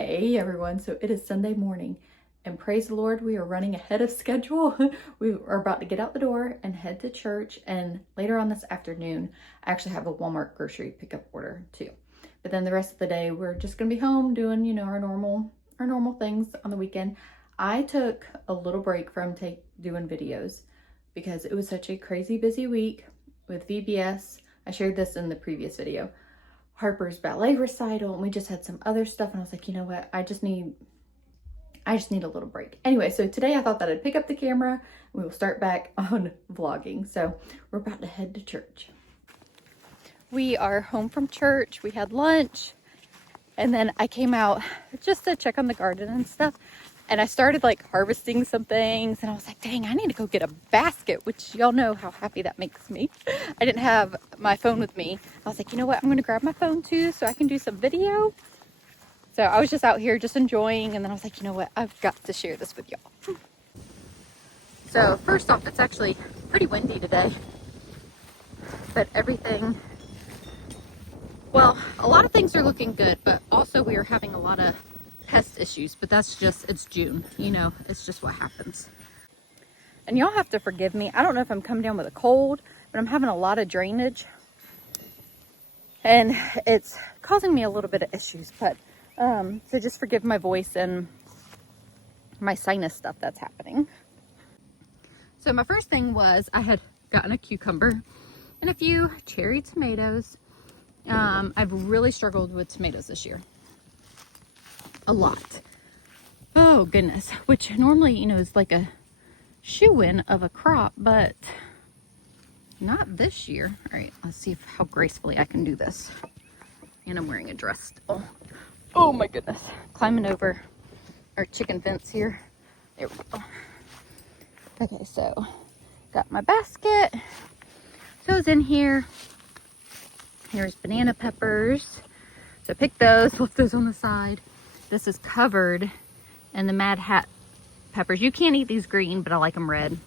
Hey everyone, so it is Sunday morning and praise the Lord, we are running ahead of schedule. We are about to get out the door and head to church, and later on this afternoon I actually have a Walmart grocery pickup order too. But then the rest of the day we're just gonna be home doing, our normal things on the weekend. I took a little break from doing videos because it was such a crazy busy week with VBS. I shared this in the previous video. Harper's ballet recital, and we just had some other stuff, and I was like, you know what, I just need a little break. Anyway, so today I thought that I'd pick up the camera and we will start back on vlogging. So we're about to head to church. We are home from church. We had lunch, and then I came out just to check on the garden and stuff, and I started like harvesting some things, and I was like, dang, I need to go get a basket, which y'all know how happy that makes me. I didn't have my phone with me. I was like, you know what, I'm gonna grab my phone too so I can do some video. So I was just out here just enjoying, and then I was like, you know what, I've got to share this with y'all. So first off, it's actually pretty windy today, but well, a lot of things are looking good, but also we are having a lot of pest issues, but it's June, it's just what happens. And y'all have to forgive me. I don't know if I'm coming down with a cold, but I'm having a lot of drainage and it's causing me a little bit of issues, but so just forgive my voice and my sinus stuff that's happening. So my first thing was I had gotten a cucumber and a few cherry tomatoes. I've really struggled with tomatoes this year. A lot. Oh goodness, which normally is like a shoo-in of a crop, but not this year. All right, let's see how gracefully I can do this. And I'm wearing a dress still. Oh my goodness, climbing over our chicken fence here. There we go. Okay, so got my basket. So it's in here. Here's banana peppers. So pick those, left those on the side. This is covered in the Mad Hat peppers. You can't eat these green, but I like them red.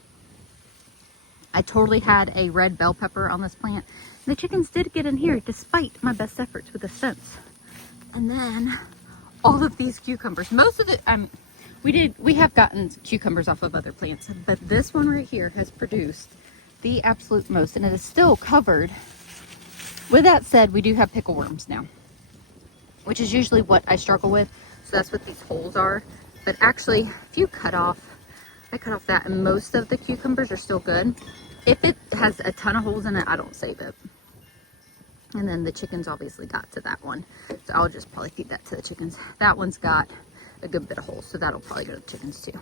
I totally had a red bell pepper on this plant. The chickens did get in here despite my best efforts with the fence. And then all of these cucumbers, most of it, we have gotten cucumbers off of other plants, but this one right here has produced the absolute most, and it is still covered. With that said, we do have pickle worms now, which is usually what I struggle with. So that's what these holes are. But actually, if you I cut off that, and most of the cucumbers are still good. If it has a ton of holes in it, I don't save it. And then the chickens obviously got to that one. So I'll just probably feed that to the chickens. That one's got a good bit of holes, so that'll probably go to the chickens too.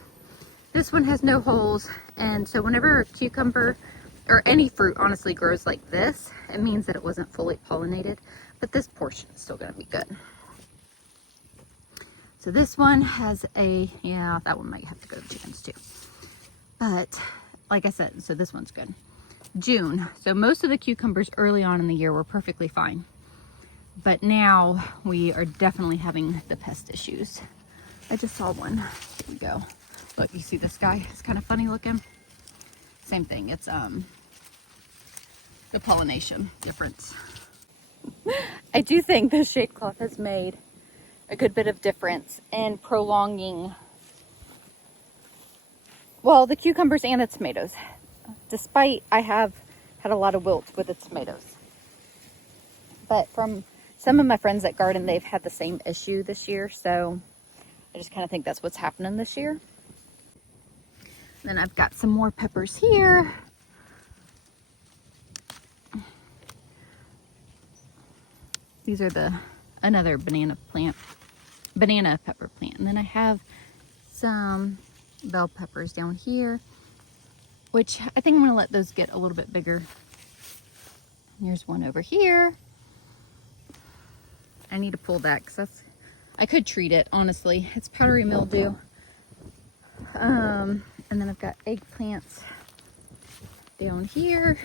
This one has no holes, and so whenever a cucumber or any fruit honestly grows like this, it means that it wasn't fully pollinated, but this portion is still gonna be good. So this one has that one might have to go to chickens too. But like I said, so this one's good. June, so most of the cucumbers early on in the year were perfectly fine. But now we are definitely having the pest issues. I just saw one. Here we go. Look, you see this guy? It's kind of funny looking. Same thing, it's the pollination difference. I do think the shade cloth has made a good bit of difference in prolonging, well, the cucumbers and the tomatoes, despite I have had a lot of wilt with the tomatoes. But from some of my friends that garden, they've had the same issue this year, so I just kind of think that's what's happening this year. Then I've got some more peppers here. These are another banana pepper plant. And then I have some bell peppers down here, which I think I'm gonna let those get a little bit bigger. Here's one over here. I need to pull that because I could treat it, honestly. It's powdery mildew. And then I've got eggplants down here,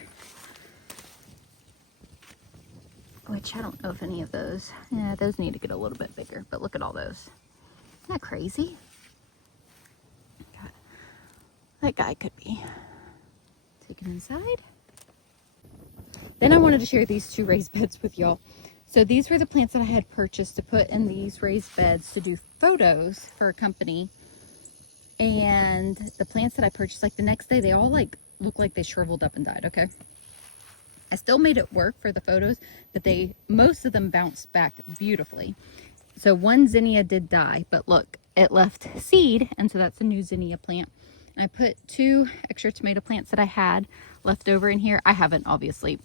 which I don't know if any of those, those need to get a little bit bigger, but look at all those. Isn't that crazy? God, that guy could be taken inside. Then I wanted to share these two raised beds with y'all. So these were the plants that I had purchased to put in these raised beds to do photos for a company. And the plants that I purchased, like the next day, they all like look like they shriveled up and died. Okay, I still made it work for the photos, but most of them bounced back beautifully. So one zinnia did die, but look, it left seed, and so that's a new zinnia plant. And I put 2 extra tomato plants that I had left over in here. I haven't obviously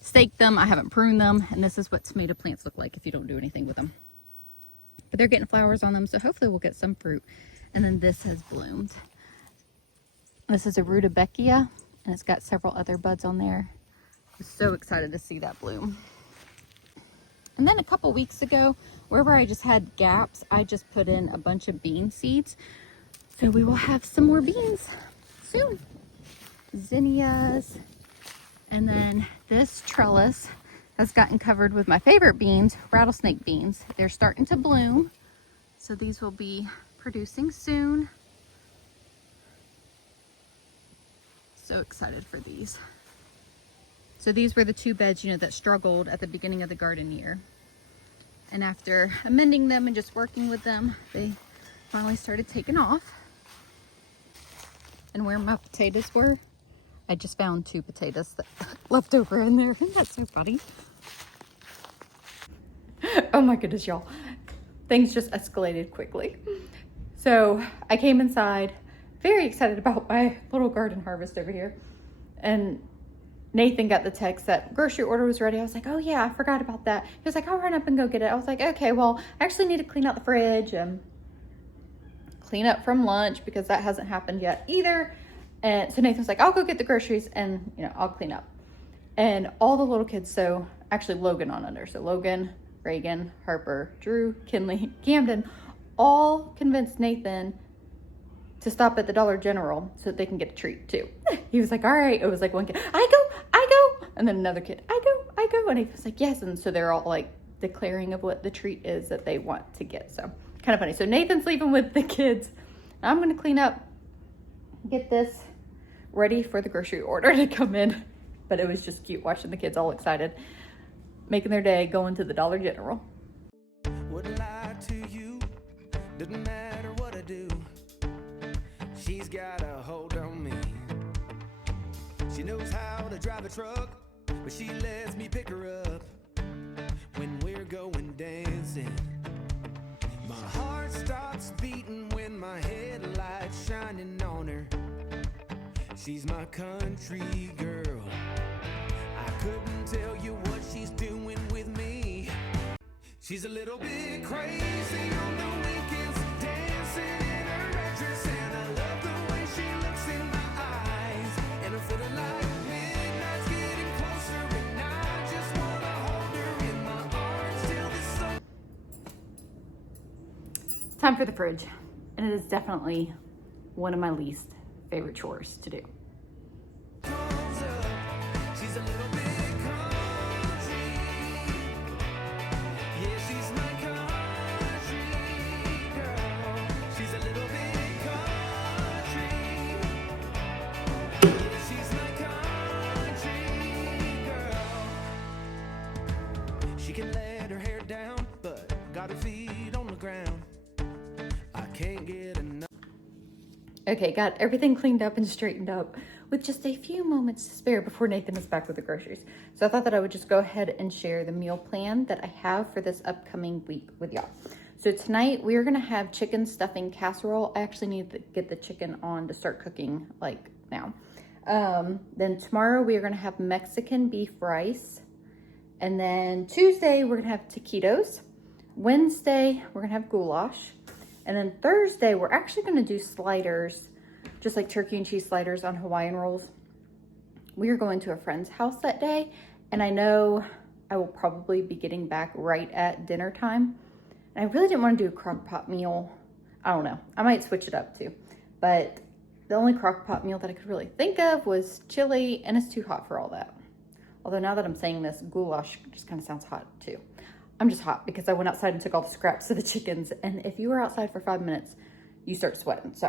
staked them, I haven't pruned them, and this is what tomato plants look like if you don't do anything with them. But they're getting flowers on them, so hopefully we'll get some fruit. And then this has bloomed. This is a rutabaga, and it's got several other buds on there. I'm so excited to see that bloom. And then a couple weeks ago, wherever I just had gaps, I just put in a bunch of bean seeds. So we will have some more beans soon. Zinnias. And then this trellis has gotten covered with my favorite beans, rattlesnake beans. They're starting to bloom. So these will be producing soon. So excited for these. So these were the 2 beds, you know, that struggled at the beginning of the garden year. And after amending them and just working with them, they finally started taking off. And where my potatoes were, I just found 2 potatoes that left over in there. Isn't that so funny? Oh my goodness, y'all. Things just escalated quickly. So I came inside, very excited about my little garden harvest over here. And Nathan got the text that grocery order was ready. I was like, oh yeah, I forgot about that. He was like, I'll run up and go get it. I was like, okay, well, I actually need to clean out the fridge and clean up from lunch because that hasn't happened yet either. And so Nathan was like, I'll go get the groceries and, you know, I'll clean up. And all the little kids, so actually Logan on under. So Logan, Reagan, Harper, Drew, Kinley, Camden, all convinced Nathan to stop at the Dollar General so that they can get a treat too. He was like, all right. It was like one kid, I go. And then another kid, I go. And he was like, yes. And so they're all like declaring of what the treat is that they want to get. So kind of funny. So Nathan's leaving with the kids. I'm going to clean up, get this ready for the grocery order to come in. But it was just cute watching the kids all excited, making their day, going to the Dollar General. Wouldn't lie to you, doesn't matter what I do. She's got a hold on me. She knows how to drive a truck, but she lets me pick her up when we're going dancing. My heart stops beating when my headlights shining on her. She's my country girl. I couldn't tell you what she's doing with me. She's a little bit crazy on the weekends, dancing in her red dress, and I love the way she looks in my eyes. And I'm feeling like midnight's getting closer, and I just wanna hold her in my arms till the sun. Time for the fridge, and it is definitely one of my least favorite chores to do. Comes up. She's a little bit country. Yeah, she's my country girl. She's a little bit country. Yeah, she's my country girl. She can let her hair down, but got her feet on the ground. I can't get enough. Okay, got everything cleaned up and straightened up with just a few moments to spare before Nathan is back with the groceries. So I thought that I would just go ahead and share the meal plan that I have for this upcoming week with y'all. So tonight we are gonna have chicken stuffing casserole. I actually need to get the chicken on to start cooking like now. Then tomorrow we are gonna have Mexican beef rice. And then Tuesday we're gonna have taquitos. Wednesday we're gonna have goulash. And then Thursday, we're actually gonna do sliders, just like turkey and cheese sliders on Hawaiian rolls. We are going to a friend's house that day, and I know I will probably be getting back right at dinner time. And I really didn't wanna do a crock pot meal. I don't know, I might switch it up too. But the only crock pot meal that I could really think of was chili, and it's too hot for all that. Although now that I'm saying this, goulash just kind of sounds hot too. I'm just hot because I went outside and took all the scraps of the chickens. And if you were outside for 5 minutes, you start sweating. So,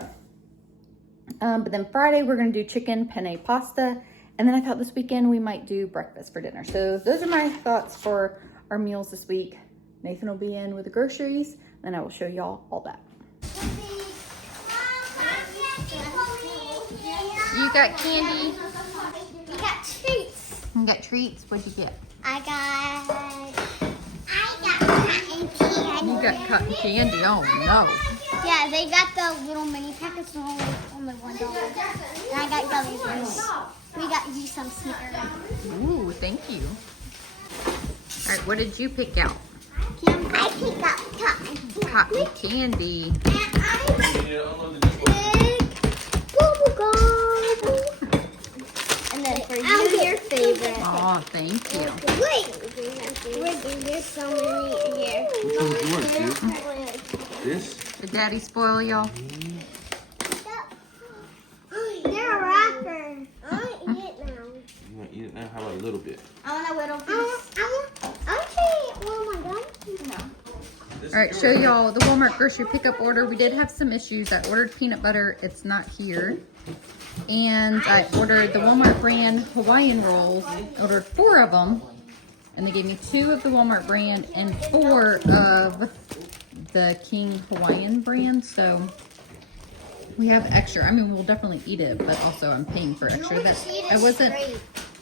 but then Friday, we're going to do chicken penne pasta. And then I thought this weekend we might do breakfast for dinner. So those are my thoughts for our meals this week. Nathan will be in with the groceries, and I will show y'all all that. You got candy? We got treats. You got treats? What'd you get? I got cotton candy. You got cotton candy? Oh no. Yeah, they got the little mini packets for only $1. And I got gummy bears. We got you some Snickers. Ooh, thank you. All right, what did you pick out? I picked up cotton Candy. And I picked bubblegum. And then for you, your favorite. Oh, thank you. Wait, there's so many here. Which one do you want, This? Did Daddy spoil y'all? They're a wrapper. I want to eat it now. You want to eat it now? How about a little bit? I want a little piece. I want to eat one of my gum. No. All right, show y'all the Walmart grocery pickup order. We did have some issues. I ordered peanut butter. It's not here. And I ordered the Walmart brand Hawaiian rolls. I ordered 4 of them. And they gave me 2 of the Walmart brand and 4 of the King Hawaiian brand. So we have extra. I mean, we'll definitely eat it, but also I'm paying for extra. That I wasn't.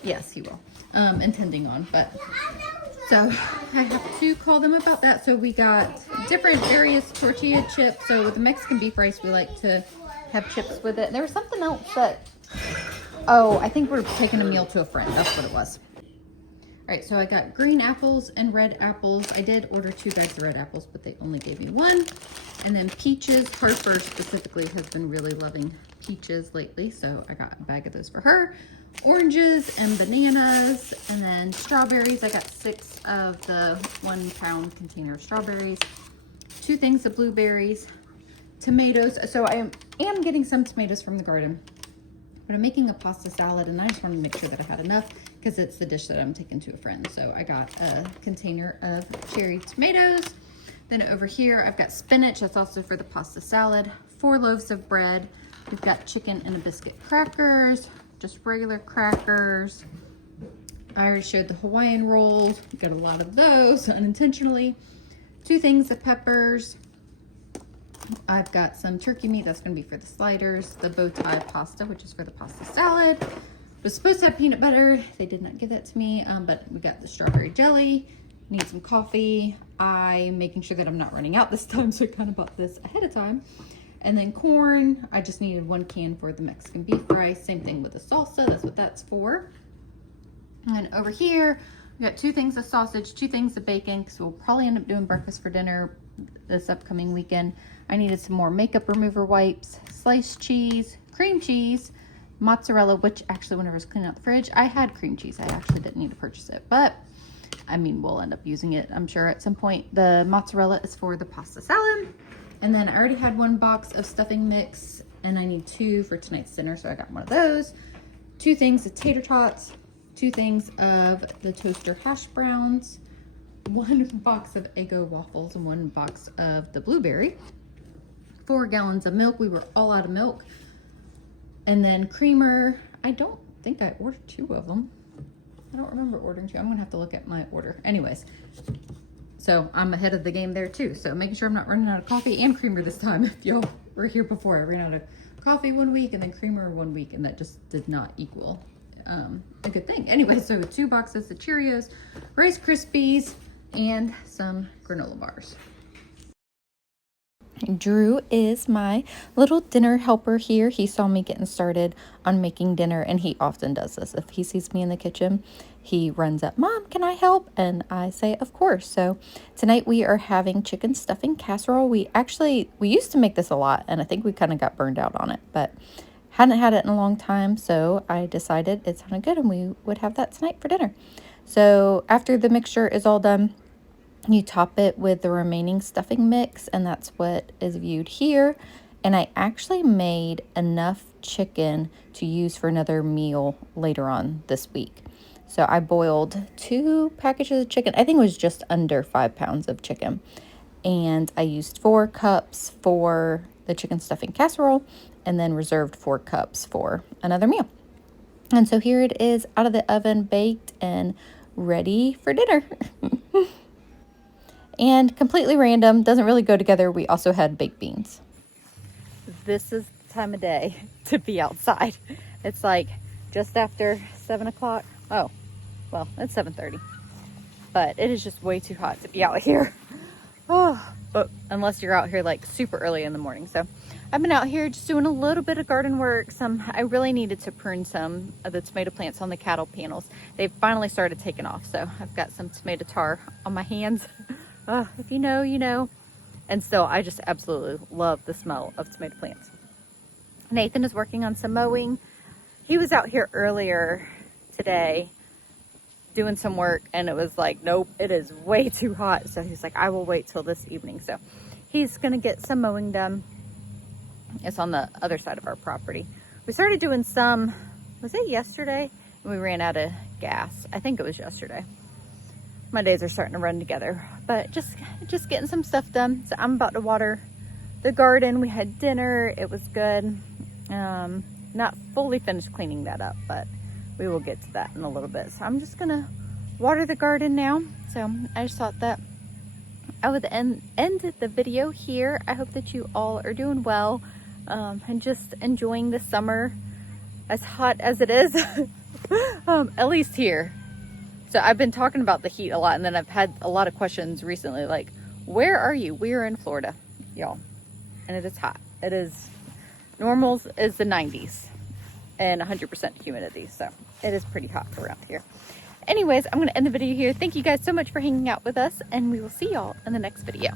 Yes, he will. Intending on, but so I have to call them about that. So we got different various tortilla chips. So with the Mexican beef rice, we like to have chips with it. There was something else that, oh, I think we're taking a meal to a friend. That's what it was. All right, so I got green apples and red apples. I did order 2 bags of red apples, but they only gave me 1. And then peaches. Harper specifically has been really loving peaches lately, so I got a bag of those for her. Oranges and bananas, and then strawberries. I got 6 of the 1-pound container of strawberries. 2 things of blueberries. Tomatoes. So I am getting some tomatoes from the garden, but I'm making a pasta salad, and I just wanted to make sure that I had enough because it's the dish that I'm taking to a friend. So I got a container of cherry tomatoes. Then over here, I've got spinach. That's also for the pasta salad. 4 loaves of bread. We've got chicken and a biscuit crackers, just regular crackers. I already showed the Hawaiian rolls. We got a lot of those unintentionally. 2 things of peppers. I've got some turkey meat. That's going to be for the sliders. The bow tie pasta, which is for the pasta salad. Was supposed to have peanut butter. They did not give that to me, but we got the strawberry jelly. Need some coffee. I'm making sure that I'm not running out this time, so I kind of bought this ahead of time. And then corn. I just needed 1 can for the Mexican beef rice. Same thing with the salsa. That's what that's for. And over here, we got 2 things of sausage, 2 things of bacon, because we'll probably end up doing breakfast for dinner this upcoming weekend. I needed some more makeup remover wipes, sliced cheese, cream cheese, mozzarella, which actually when I was cleaning out the fridge, I had cream cheese. I actually didn't need to purchase it, but I mean, we'll end up using it, I'm sure, at some point. The mozzarella is for the pasta salad. And then I already had 1 box of stuffing mix, and I need 2 for tonight's dinner, so I got 1 of those. 2 things of tater tots, 2 things of the toaster hash browns, 1 box of Eggo waffles, and 1 box of the blueberry. 4 gallons of milk. We were all out of milk. And then creamer. I don't think I ordered 2 of them. I don't remember ordering 2. I'm gonna have to look at my order. Anyways, so I'm ahead of the game there too. So making sure I'm not running out of coffee and creamer this time. If y'all were here before, I ran out of coffee 1 week and then creamer 1 week, and that just did not equal a good thing. Anyway, so 2 boxes of Cheerios, Rice Krispies, and some granola bars. Drew is my little dinner helper here. He saw me getting started on making dinner, and he often does this. If he sees me in the kitchen, he runs up, "Mom, can I help?" And I say, "Of course." So tonight we are having chicken stuffing casserole. We used to make this a lot, and I think we kind of got burned out on it, but hadn't had it in a long time. So I decided it sounded good, and we would have that tonight for dinner. So after the mixture is all done, you top it with the remaining stuffing mix, and that's what is viewed here. And I actually made enough chicken to use for another meal later on this week. So I boiled 2 packages of chicken. I think it was just under 5 pounds of chicken. And I used 4 cups for the chicken stuffing casserole, and then reserved 4 cups for another meal. And so here it is out of the oven, baked and ready for dinner. And completely random, doesn't really go together, we also had baked beans. This is the time of day to be outside. It's like just after 7 o'clock. Oh, well, it's 7:30. But it is just way too hot to be out here. Oh, but unless you're out here like super early in the morning. So I've been out here just doing a little bit of garden work. I really needed to prune some of the tomato plants on the cattle panels. They've finally started taking off. So I've got some tomato tar on my hands. If you know, you know. And still, I just absolutely love the smell of tomato plants. Nathan is working on some mowing. He was out here earlier today doing some work, and it was like, nope, it is way too hot. So he's like, I will wait till this evening. So he's gonna get some mowing done. It's on the other side of our property. We started doing some, was it yesterday? And we ran out of gas. I think it was yesterday. My days are starting to run together, but just getting some stuff done. So I'm about to water the garden. We had dinner, it was good. Not fully finished cleaning that up, but we will get to that in a little bit. So I'm just gonna water the garden now. So I just thought that I would end the video here. I hope that you all are doing well and just enjoying the summer, as hot as it is, at least here. So I've been talking about the heat a lot, and then I've had a lot of questions recently, like, where are you? We are in Florida, y'all, and it is hot. It is, normals is the 90s and 100% humidity, so it is pretty hot around here. Anyways, I'm going to end the video here. Thank you guys so much for hanging out with us, and we will see y'all in the next video.